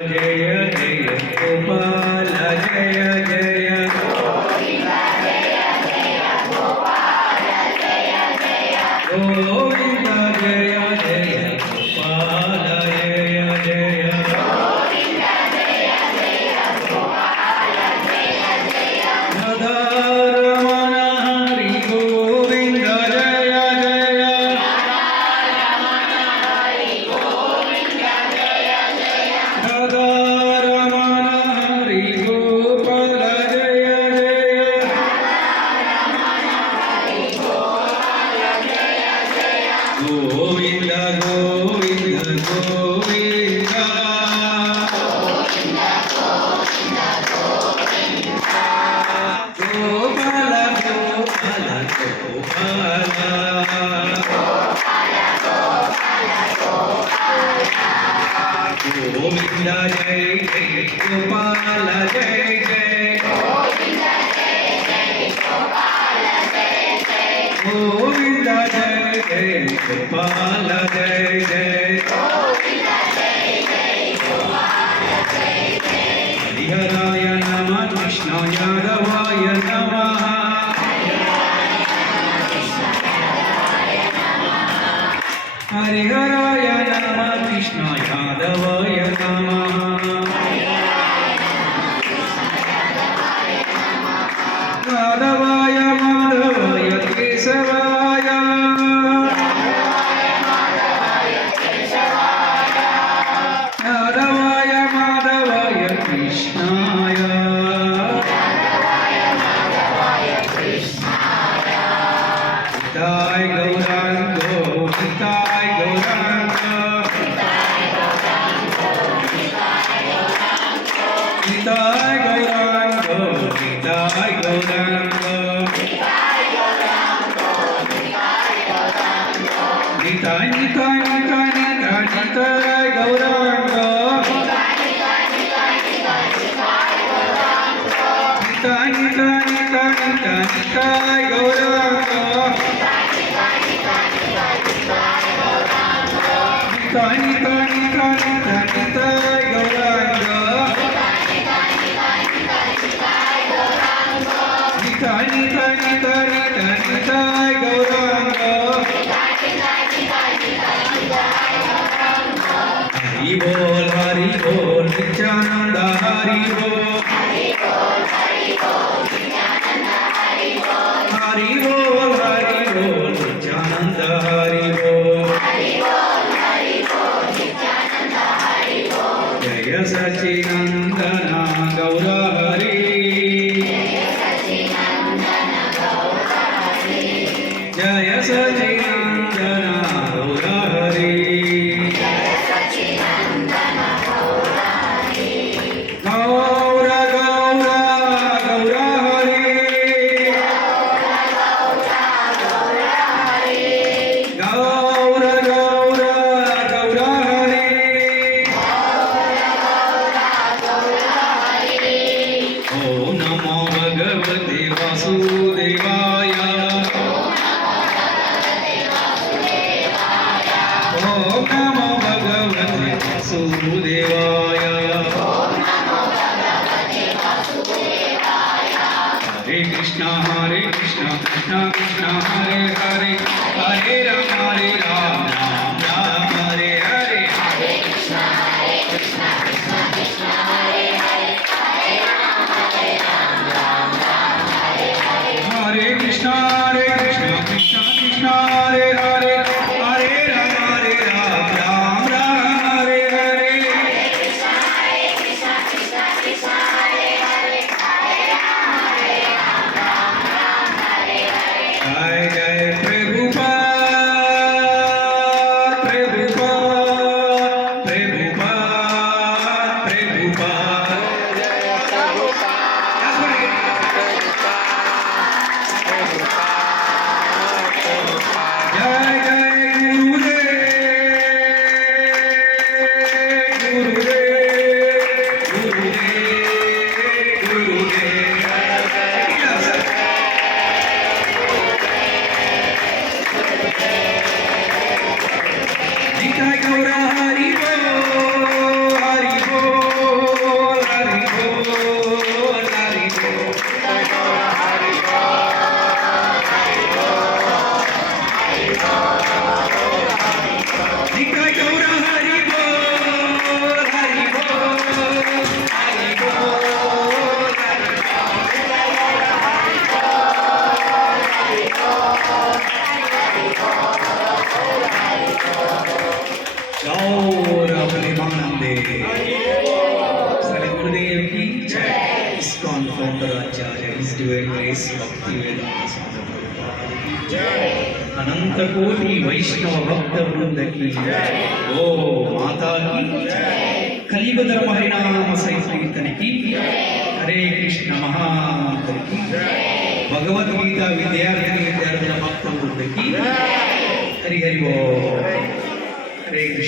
जय जय गोपाल जय जय गोविंद जय जय गोपाल जय जय राधा रमण हरि गोविंद जय जय राधा रमण हरि गोपाल जय जय गोविंद गोविंद गोविंद गोपाल गोपाल गोपाल गोविंद जय जय गोपाल जय जय गोविंद जय जय गोपाल जय जय हरिहराय नमः कृष्णाय यादवाय नमः हरिहराय नमः कृष्णाय यादवाय नमः यादवाय माधवाय केशवाय यादवाय माधवाय कृष्णाय हिताय गौरांगो हिताय गौरांग हिताय गौरांगो हिताय गौरांग निताय निताय निताय निताय निताय गौरांग निताय निताय निताय निताय निताय गौरांग निताय निताय निताय निताय निताय गौरांग निताय निताय निताय निताय निताय गौरांग हरि बोल नित्यानंद हरि बोल हरि बोल नित्यानंद हरि बोल जय सच्चिदानंद गौर हरि जय सच्चिदानंद गौर हरि गौर गौर गौर हरि गौर गौर गौर Hari doing grace Bhakti Vedanta Swami Prabhupada की जय अनंत कोटि वैष्णव भक्त वृंद की जय ओ माता की जय कलियुग धर्म हरिनाम संकीर्तन की जय हरे कृष्ण महामंत्र की जय भगवत गीता विद्यार्थी भक्त वृंद की जय हरि हरि बोल हरे कृष्ण।